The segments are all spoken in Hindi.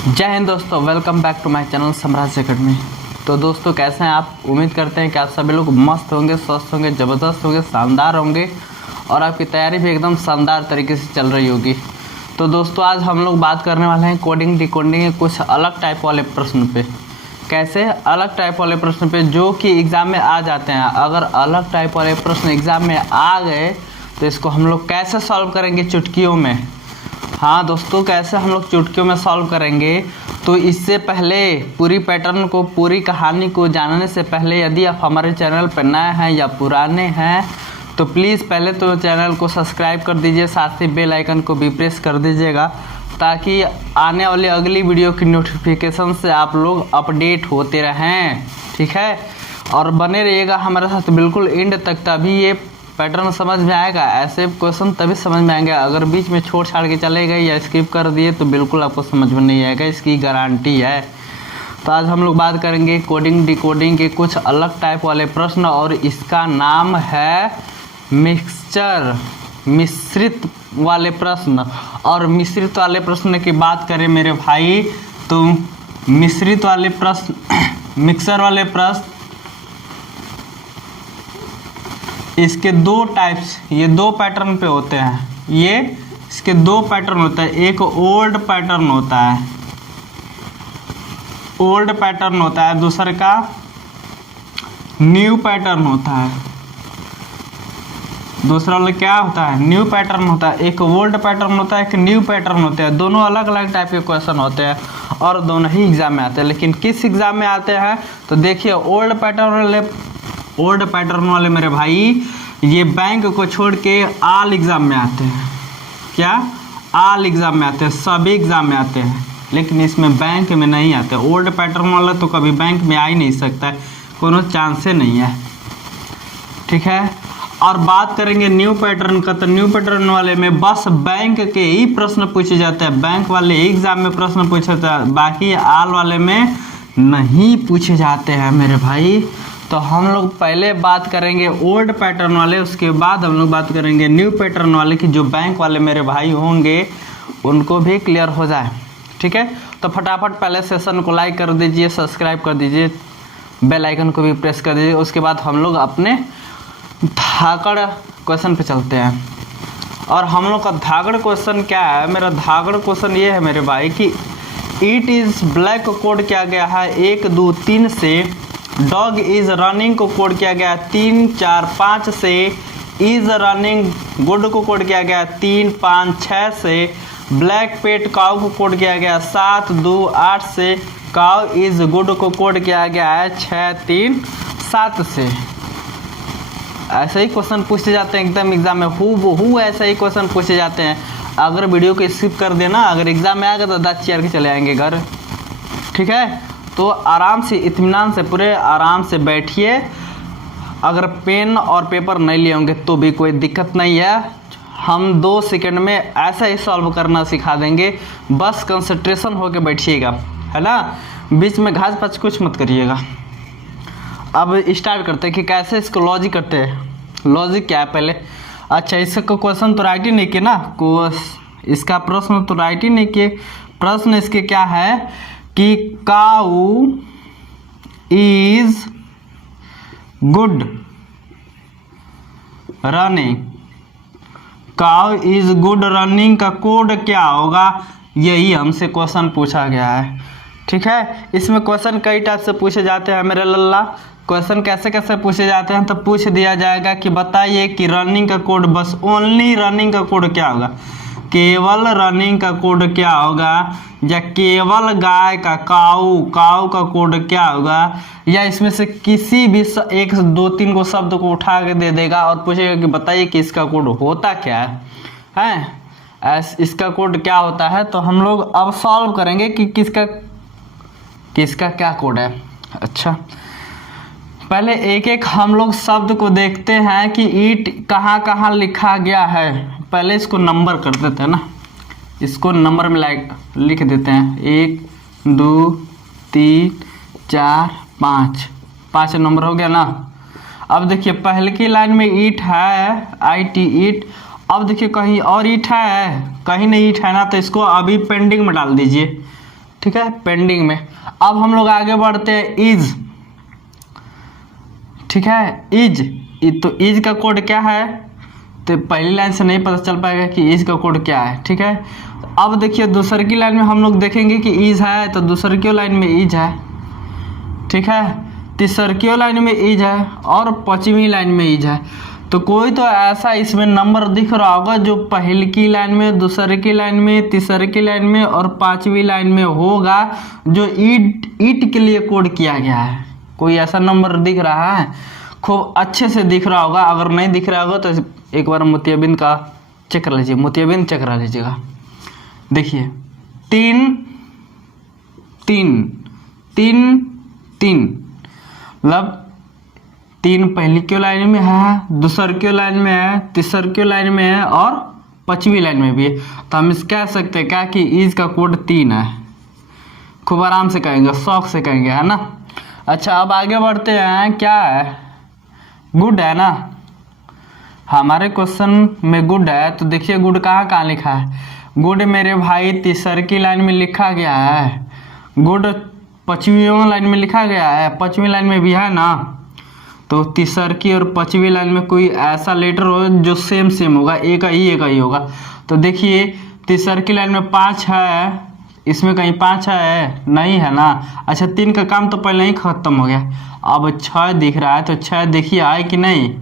जय हिंद दोस्तों, welcome back to my channel साम्राज्य अकेडमी। तो दोस्तों कैसे हैं आप? उम्मीद करते हैं कि आप सभी लोग मस्त होंगे, स्वस्थ होंगे, ज़बरदस्त होंगे, शानदार होंगे और आपकी तैयारी भी एकदम शानदार तरीके से चल रही होगी। तो दोस्तों आज हम लोग बात करने वाले हैं कोडिंग डिकोडिंग के कुछ अलग टाइप वाले प्रश्न पे। कैसे अलग टाइप वाले प्रश्न पे जो कि एग्ज़ाम में आ जाते हैं। अगर अलग टाइप वाले प्रश्न एग्ज़ाम में आ गए तो इसको हम लोग कैसे सॉल्व करेंगे चुटकियों में। हाँ दोस्तों, कैसे हम लोग चुटकियों में सॉल्व करेंगे। तो इससे पहले पूरी पैटर्न को, पूरी कहानी को जानने से पहले यदि आप हमारे चैनल पर नए हैं या पुराने हैं तो प्लीज़ पहले तो चैनल को सब्सक्राइब कर दीजिए, साथ ही बेल आइकन को भी प्रेस कर दीजिएगा ताकि आने वाली अगली वीडियो की नोटिफिकेशन से आप लोग अपडेट होते रहें। ठीक है, और बने रहिएगा हमारे साथ बिल्कुल एंड तक, तभी ये पैटर्न समझ में आएगा। ऐसे क्वेश्चन तभी समझ में आएंगे, अगर बीच में छोड़ छाड़ के चले गए या स्किप कर दिए तो बिल्कुल आपको समझ में नहीं आएगा, इसकी गारंटी है। तो आज हम लोग बात करेंगे कोडिंग डिकोडिंग के कुछ अलग टाइप वाले प्रश्न और इसका नाम है मिक्सचर, मिश्रित वाले प्रश्न। और मिश्रित वाले प्रश्न की बात करें मेरे भाई तो मिश्रित वाले प्रश्न मिक्सर वाले प्रश्न, इसके दो टाइप्स, ये दो पैटर्न पे होते हैं। ये इसके दो पैटर्न होता है, एक ओल्ड पैटर्न होता है, ओल्ड पैटर्न होता है, दूसरे का न्यू पैटर्न होता है। दूसरा वाला क्या होता है? न्यू पैटर्न होता है। एक ओल्ड पैटर्न होता है, एक न्यू पैटर्न होता है। दोनों अलग अलग टाइप के क्वेश्चन होते हैं और दोनों ही एग्जाम में आते हैं। लेकिन किस एग्जाम में आते हैं तो देखिए, ओल्ड पैटर्न वाले मेरे भाई ये बैंक को छोड़ के ऑल एग्जाम में आते हैं। क्या? ऑल एग्जाम में आते हैं, सभी एग्जाम में आते हैं, लेकिन इसमें बैंक में नहीं आते। ओल्ड पैटर्न वाला तो कभी बैंक में आ ही नहीं सकता है, कोनो चांस नहीं है। ठीक है, और बात करेंगे न्यू पैटर्न का, तो न्यू पैटर्न वाले में बस बैंक के ही प्रश्न पूछे जाते हैं, बैंक वाले एग्जाम में प्रश्न पूछे जाते हैं, बाकी ऑल वाले में नहीं पूछे जाते हैं मेरे भाई। तो हम लोग पहले बात करेंगे ओल्ड पैटर्न वाले, उसके बाद हम लोग बात करेंगे न्यू पैटर्न वाले की जो बैंक वाले मेरे भाई होंगे उनको भी क्लियर हो जाए। ठीक है, तो फटाफट पहले सेशन को लाइक कर दीजिए, सब्सक्राइब कर दीजिए, बेल आइकन को भी प्रेस कर दीजिए। उसके बाद हम लोग अपने धाकड़ क्वेश्चन पे चलते हैं। और हम लोग का धाकड़ क्वेश्चन क्या है? मेरा धाकड़ क्वेश्चन ये है मेरे भाई कि इट इज़ ब्लैक को कोड किया गया है 1 2 3 से, डॉग इज़ रनिंग को कोड किया गया 3 4 5 से, इज़ रनिंग गुड को कोड किया गया 3 5 6 से, ब्लैक पेट काउ को कोड किया गया 7 2 8 से, काउ इज़ गुड को कोड किया गया है 6 3 7 से। ऐसे ही क्वेश्चन पूछे जाते हैं एकदम एग्जाम में, हूबहू ऐसे ही क्वेश्चन पूछे जाते हैं। अगर वीडियो को स्किप कर देना, अगर एग्जाम में आ गया तो दांत चियार के चले आएंगे घर। ठीक है, तो आराम से, इत्मीनान से, पूरे आराम से बैठिए। अगर पेन और पेपर नहीं लिए होंगे तो भी कोई दिक्कत नहीं है, हम 2 सेकंड में ऐसा ही सॉल्व करना सिखा देंगे। बस कंसंट्रेशन होकर बैठिएगा, है ना, बीच में घास पच कुछ मत करिएगा। अब स्टार्ट करते हैं कि कैसे इसको लॉजिक करते हैं। लॉजिक क्या है पहले? अच्छा, इसका क्वेश्चन तो राइट ही नहीं किए ना, इसका प्रश्न तो राइट ही नहीं किए। प्रश्न इसके क्या है कि cow is good running, cow is good running का कोड क्या होगा, यही हमसे क्वेश्चन पूछा गया है। ठीक है, इसमें क्वेश्चन कई टाइप से पूछे जाते हैं मेरे लल्ला। क्वेश्चन कैसे कैसे पूछे जाते हैं तो पूछ दिया जाएगा कि बताइए कि रनिंग का कोड, बस ओनली रनिंग का कोड क्या होगा, केवल रनिंग का कोड क्या होगा, या केवल गाय का काऊ का कोड क्या होगा, या इसमें से किसी भी 1 2 3 को शब्द को उठा के दे देगा और पूछेगा कि बताइए कि इसका कोड होता क्या है। इसका कोड क्या होता है। तो हम लोग अब सॉल्व करेंगे कि किसका क्या कोड है। अच्छा, पहले एक एक हम लोग शब्द को देखते हैं कि ईट कहाँ कहाँ लिखा गया है। पहले इसको नंबर कर देते हैं ना, इसको नंबर में लिख देते हैं 1 2 3 4 5 नंबर हो गया ना। अब देखिए पहले की लाइन में ईट है, IT ईट। अब देखिए कहीं और ईट है, कहीं नहीं ईट है ना, तो इसको अभी पेंडिंग में डाल दीजिए। ठीक है, पेंडिंग में। अब हम लोग आगे बढ़ते हैं इज, ठीक है, इज। तो इज का कोड क्या है, तो पहली लाइन से नहीं पता चल पाएगा कि इज का कोड क्या है, ठीक है। अब देखिए दूसरी की लाइन में हम लोग देखेंगे कि इज है, तो दूसरी की लाइन में इज है, ठीक है, तीसरी की लाइन में इज है और पांचवी लाइन में इज है। तो कोई तो ऐसा इसमें नंबर दिख रहा होगा जो पहली की लाइन में, दूसरी की लाइन में, तीसरी की लाइन में और पांचवी लाइन में होगा, जो ईट के लिए कोड किया गया है। कोई ऐसा नंबर दिख रहा है, खूब अच्छे से दिख रहा होगा। अगर नहीं दिख रहा होगा तो एक बार मोतियाबिंद का चेक कर लीजिए, मोतियाबिंद चेक करा लीजिएगा। देखिए 3 3 3 3, मतलब 3 पहली की लाइन में है, दूसरी की लाइन में है, तीसरी की लाइन में है और पांचवी लाइन में भी है। तो हम इस कह सकते हैं क्या कि इज का कोड 3 है। खूब आराम से कहेंगे, शौक से कहेंगे, है ना। अच्छा अब आगे बढ़ते हैं, क्या है, गुड है ना, हमारे क्वेश्चन में गुड है। तो देखिए गुड कहाँ कहाँ लिखा है, गुड मेरे भाई तीसरी की लाइन में लिखा गया है, गुड पांचवी लाइन में लिखा गया है, पांचवी लाइन में भी है ना। तो तीसरी की और पांचवी लाइन में कोई ऐसा लेटर हो जो सेम होगा, एक ही होगा। तो देखिए तीसरी की लाइन में 5 है, इसमें कहीं 5 है नहीं, है ना। अच्छा 3 का काम तो पहले ही खत्म हो गया। अब 6 दिख रहा है, तो 6 देखिए आए कि नहीं,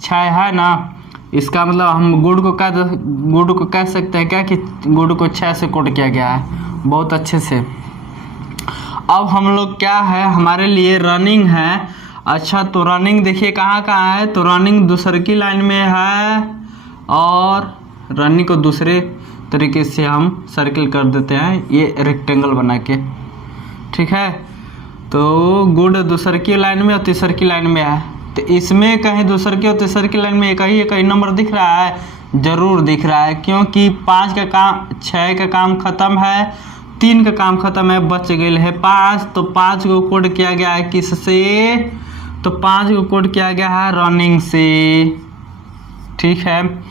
6 है ना। इसका मतलब हम गुड को कह सकते हैं क्या कि गुड को 6 से कोड किया गया है, बहुत अच्छे से। अब हम लोग क्या है, हमारे लिए रनिंग है। अच्छा तो रनिंग देखिए कहाँ कहाँ है, तो रनिंग दूसरी की लाइन में है और रनिंग को दूसरे तरीके से हम सर्किल कर देते हैं, ये रेक्टेंगल बना के, ठीक है। तो गुड दूसरी की लाइन में और तीसरी की लाइन में है। तो इसमें कहीं दूसरी की और तीसरी की लाइन में एक ही नंबर दिख रहा है, जरूर दिख रहा है, क्योंकि 5 का काम, 6 का काम खत्म है, 3 का काम खत्म है, बच गए है 5। तो 5 को कोड किया गया है किससे, तो 5 को कोड किया गया है रनिंग से, ठीक है।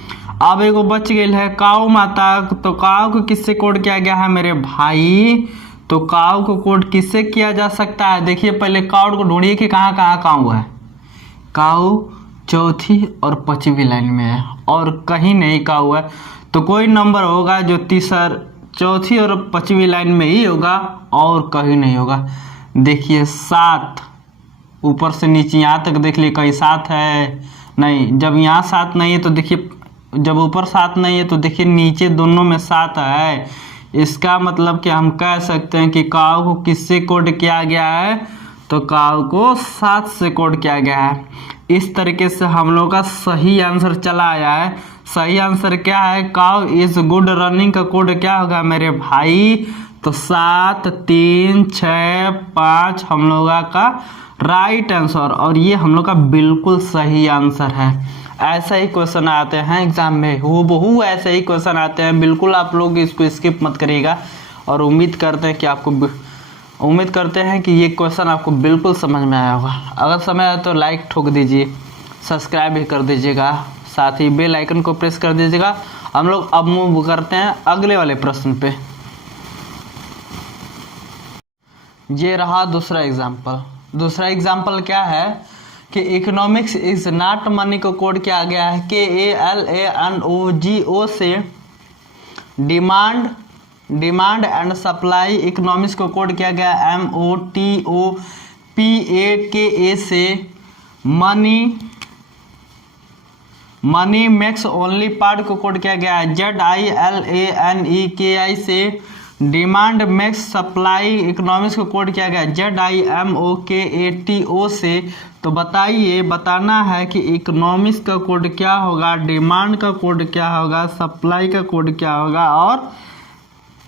अब एक बच गई है काऊ माता, तो काऊ को किससे कोड किया गया है मेरे भाई, तो काऊ को कोड किससे किया जा सकता है। देखिए पहले काऊ को ढूंढिए कि कहाँ कहाँ काऊ है, काऊ चौथी और पांचवी लाइन में है और कहीं नहीं काऊ है। तो कोई नंबर होगा जो चौथी और पांचवी लाइन में ही होगा और कहीं नहीं होगा। देखिए 7, ऊपर से नीचे यहाँ तक देख लिए, कहीं 7 है नहीं। जब यहाँ 7 नहीं है तो देखिए, जब ऊपर 7 नहीं है तो देखिए नीचे दोनों में 7 है। इसका मतलब कि हम कह सकते हैं कि काऊ को किससे कोड किया गया है, तो काऊ को 7 से कोड किया गया है। इस तरीके से हम लोग का सही आंसर चला आया है। सही आंसर क्या है, काऊ इज गुड रनिंग का कोड क्या होगा मेरे भाई, तो 7 3 6 5 हम लोग का राइट आंसर, और ये हम लोग का बिल्कुल सही आंसर है। ऐसा ही क्वेश्चन आते हैं एग्जाम में, हूबहू ऐसे ही क्वेश्चन आते हैं, बिल्कुल आप लोग इसको स्किप मत करिएगा। और उम्मीद करते हैं कि ये क्वेश्चन आपको बिल्कुल समझ में आया होगा। अगर समय आया तो लाइक ठोक दीजिए, सब्सक्राइब भी कर दीजिएगा, साथ ही बेल आइकन को प्रेस कर दीजिएगा। हम लोग अब मूव करते हैं अगले वाले प्रश्न पे। ये रहा दूसरा एग्जाम्पल। दूसरा एग्जाम्पल क्या है कि इकोनॉमिक्स इज नॉट मनी को कोड किया गया है KALANOGO से। डिमांड एंड सप्लाई इकोनॉमिक्स को कोड किया गया MOTOPAKA से। मनी मैक्स ओनली पार्ट को कोड किया गया है ZILANEKI से। डिमांड मैक्स सप्लाई इकोनॉमिक्स को कोड किया गया ZIMOKATO से। तो बताइए, बताना है कि इकोनॉमिक्स का कोड क्या होगा, डिमांड का कोड क्या होगा, सप्लाई का कोड क्या होगा और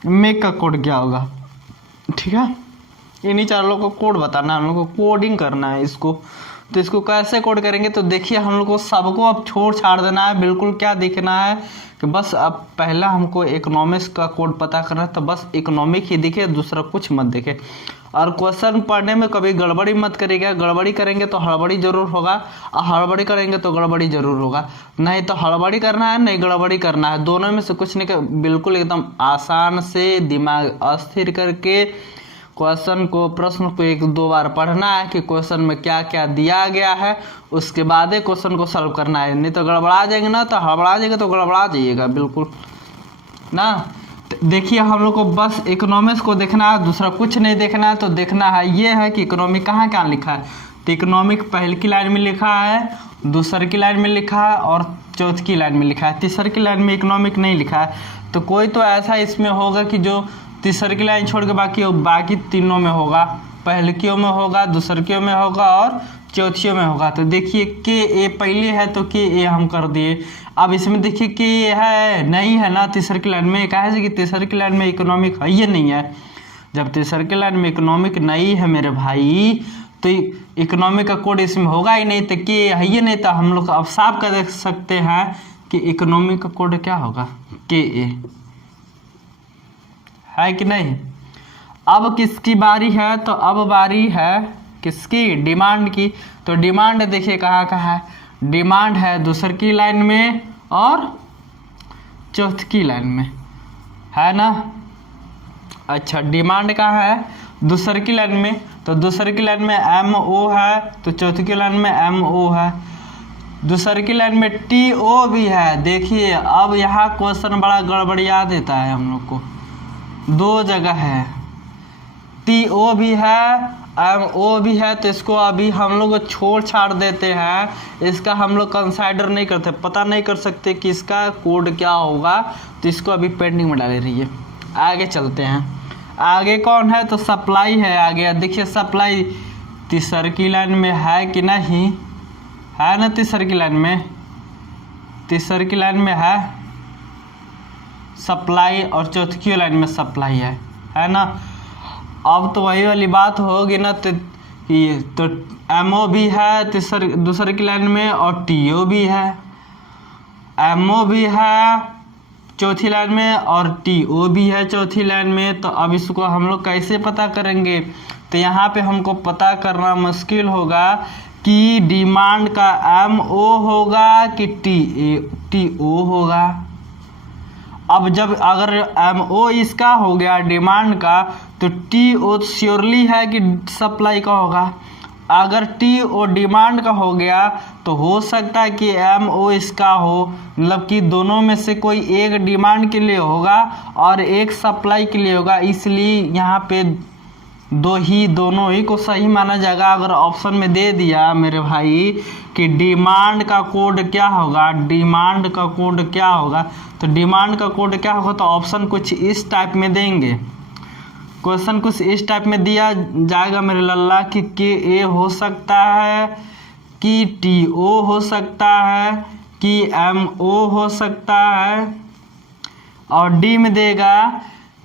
मेक का कोड क्या होगा, ठीक है। इन्हीं चारों को कोड बताना है, हम लोग को कोडिंग करना है इसको। तो इसको कैसे कोड करेंगे, तो देखिए हम लोग को सबको अब छोड़ छाड़ देना है। बिल्कुल क्या दिखना है कि बस अब पहला हमको इकोनॉमिक्स का कोड पता करना है, तो बस इकोनॉमिक ही दिखे, दूसरा कुछ मत दिखे। और क्वेश्चन पढ़ने में कभी गड़बड़ी मत करिएगा, गड़बड़ी करेंगे तो हड़बड़ी जरूर होगा, और हड़बड़ी करेंगे तो गड़बड़ी जरूर होगा। नहीं तो हड़बड़ी करना है, नहीं गड़बड़ी करना है, दोनों में से कुछ नहीं कर, बिल्कुल एकदम आसान से दिमाग अस्थिर करके क्वेश्चन को, प्रश्न को 1-2 बार पढ़ना है कि क्वेश्चन में क्या क्या दिया गया है, उसके बाद ही क्वेश्चन को सॉल्व करना है। नहीं तो गड़बड़ा जाएंगे ना, तो हड़बड़ा जाएंगे तो गड़बड़ा जाइएगा बिल्कुल ना। देखिए हम लोग को बस इकोनॉमिक्स को देखना है, दूसरा कुछ नहीं देखना है। तो देखना है ये है कि इकोनॉमिक कहाँ कहाँ लिखा है। तो इकोनॉमिक पहली की लाइन में लिखा है, दूसरी की लाइन में लिखा है और चौथी की लाइन में लिखा है। तीसरी की लाइन में इकोनॉमिक नहीं लिखा है। तो कोई तो ऐसा इसमें होगा कि जो तीसरी की लाइन छोड़ के बाकी तीनों में होगा, पहलकियों में होगा, दूसरकियों में होगा और चौथियों में होगा। तो देखिए के ए पहले है तो के ए हम कर दिए। अब इसमें देखिए कि ये है नहीं है ना तीसरी की लाइन में, कहा है कि तीसरी की लाइन में इकोनॉमिक है, ये नहीं है। जब तीसरी की लाइन में इकोनॉमिक नहीं है मेरे भाई, तो इकोनॉमिक का कोड इसमें होगा ही नहीं। तो के है ये नहीं, तो हम लोग अब साफ कर देख सकते हैं कि इकोनॉमिक का कोड क्या होगा, के ए है कि नहीं। अब किसकी बारी है, तो अब बारी है किसकी, डिमांड की। तो डिमांड देखिए कहाँ कहाँ है, डिमांड है दूसरी की लाइन में और चौथी की लाइन में, है ना। अच्छा डिमांड कहाँ है, दूसरी की लाइन में। तो दूसरी की लाइन में एम ओ है, तो चौथी की लाइन में एम ओ है। दूसरी की लाइन में टी ओ भी है। देखिए अब यहाँ क्वेश्चन बड़ा गड़बड़िया देता है हम लोग को, 2 जगह है, टी ओ भी है, एम ओ भी है। तो इसको अभी हम लोग छोड़ छाड़ देते हैं, इसका हम लोग कंसाइडर नहीं करते, पता नहीं कर सकते कि इसका कोड क्या होगा। तो इसको अभी पेंडिंग में डाले रहिए, आगे चलते हैं। आगे कौन है, तो सप्लाई है आगे। देखिए सप्लाई तीसरी की लाइन में है कि नहीं, है ना। तीसरी की लाइन में, तीसरी की लाइन में है सप्लाई और चौथी की लाइन में सप्लाई है ना। अब तो वही वाली बात होगी ना। तो एमओ भी है दूसरे की लाइन में और टीओ भी है, एमओ भी है चौथी लाइन में और टीओ भी है चौथी लाइन में। तो अब इसको हम लोग कैसे पता करेंगे, तो यहाँ पे हमको पता करना मुश्किल होगा कि डिमांड का एमओ होगा कि टीओ होगा। अब जब अगर एमओ इसका हो गया डिमांड का, तो टीओ श्योरली है कि सप्लाई का होगा। अगर टीओ डिमांड का हो गया तो हो सकता है कि एमओ इसका हो, मतलब कि दोनों में से कोई एक डिमांड के लिए होगा और एक सप्लाई के लिए होगा। इसलिए यहाँ पे दोनों ही को सही माना जाएगा। अगर ऑप्शन में दे दिया मेरे भाई कि डिमांड का कोड क्या होगा, डिमांड का कोड क्या होगा, तो डिमांड का कोड क्या होगा, तो ऑप्शन कुछ इस टाइप में देंगे। क्वेश्चन कुछ इस टाइप में दिया जाएगा मेरे लल्ला कि के ए हो सकता है, कि टी ओ हो सकता है, कि एम ओ हो सकता है, और डी में देगा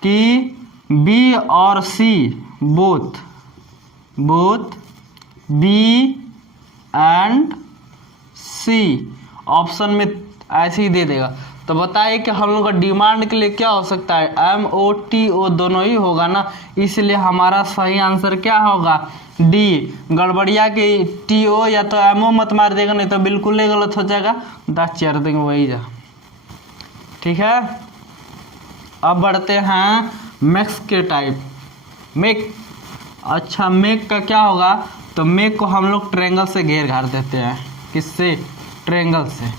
कि बी और C both B and C. Option में ऐसे ही दे देगा। तो बताइए कि हम लोग का डिमांड के लिए क्या हो सकता है, एम ओ टी ओ दोनों ही होगा ना। इसलिए हमारा सही आंसर क्या होगा, डी। गड़बड़िया के टी ओ या तो एम ओ मत मार देगा, नहीं तो बिल्कुल ही गलत हो जाएगा, 10 चेयर देंगे वही जा। ठीक है, अब बढ़ते हैं मैक्स के टाइप। मेक, अच्छा मेक का क्या होगा, तो मेक को हम लोग ट्रायंगल से घेर घार देते हैं। किससे, ट्रायंगल से।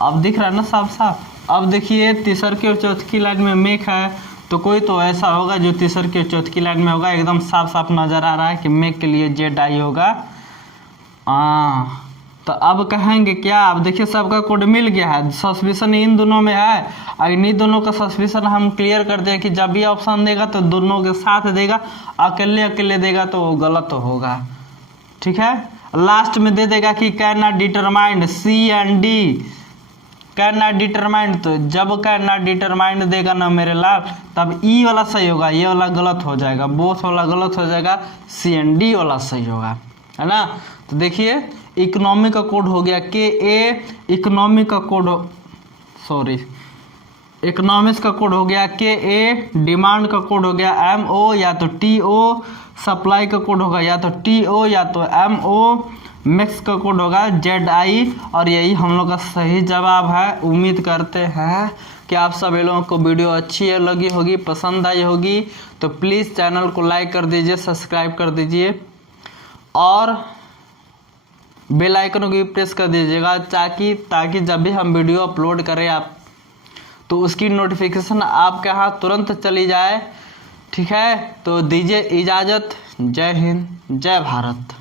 अब दिख रहा है ना साफ साफ। अब देखिए तीसरी की और चौथी की लाइन में मेक है, तो कोई तो ऐसा होगा जो तीसरी की और चौथी की लाइन में होगा। एकदम साफ साफ नजर आ रहा है कि मेक के लिए जेड आई होगा। तो अब कहेंगे क्या, अब देखिए सबका कोड मिल गया है, सस्पिशन इन दोनों में है। इन्हीं दोनों का सस्पिशन हम क्लियर कर दें कि जब भी ऑप्शन देगा तो दोनों के साथ देगा, अकेले अकेले देगा तो वो गलत होगा। ठीक है, लास्ट में दे देगा कि can not determined, C and D can not determined. तो जब कैन नॉट डिटरमाइंड देगा ना मेरे लाल, तब ई वाला सही होगा, ये वाला गलत हो जाएगा, बोथ वाला गलत हो जाएगा, सी एंड डी वाला सही होगा, है ना। तो देखिए इकोनॉमी का कोड हो गया के ए, इकोनॉमी का कोड इकोनॉमिक्स का कोड हो गया के ए, डिमांड का कोड हो गया एम ओ या तो टी ओ, सप्लाई का कोड होगा या तो TO या तो MO, मिक्स का कोड होगा ZI। और यही हम लोग का सही जवाब है। उम्मीद करते हैं कि आप सभी लोगों को वीडियो अच्छी लगी होगी, पसंद आई होगी। तो प्लीज़ चैनल को लाइक कर दीजिए, सब्सक्राइब कर दीजिए और बेल आइकन को भी प्रेस कर दीजिएगा ताकि जब भी हम वीडियो अपलोड करें आप तो उसकी नोटिफिकेशन आपके यहाँ तुरंत चली जाए। ठीक है, तो दीजिए इजाज़त। जय हिंद, जय भारत।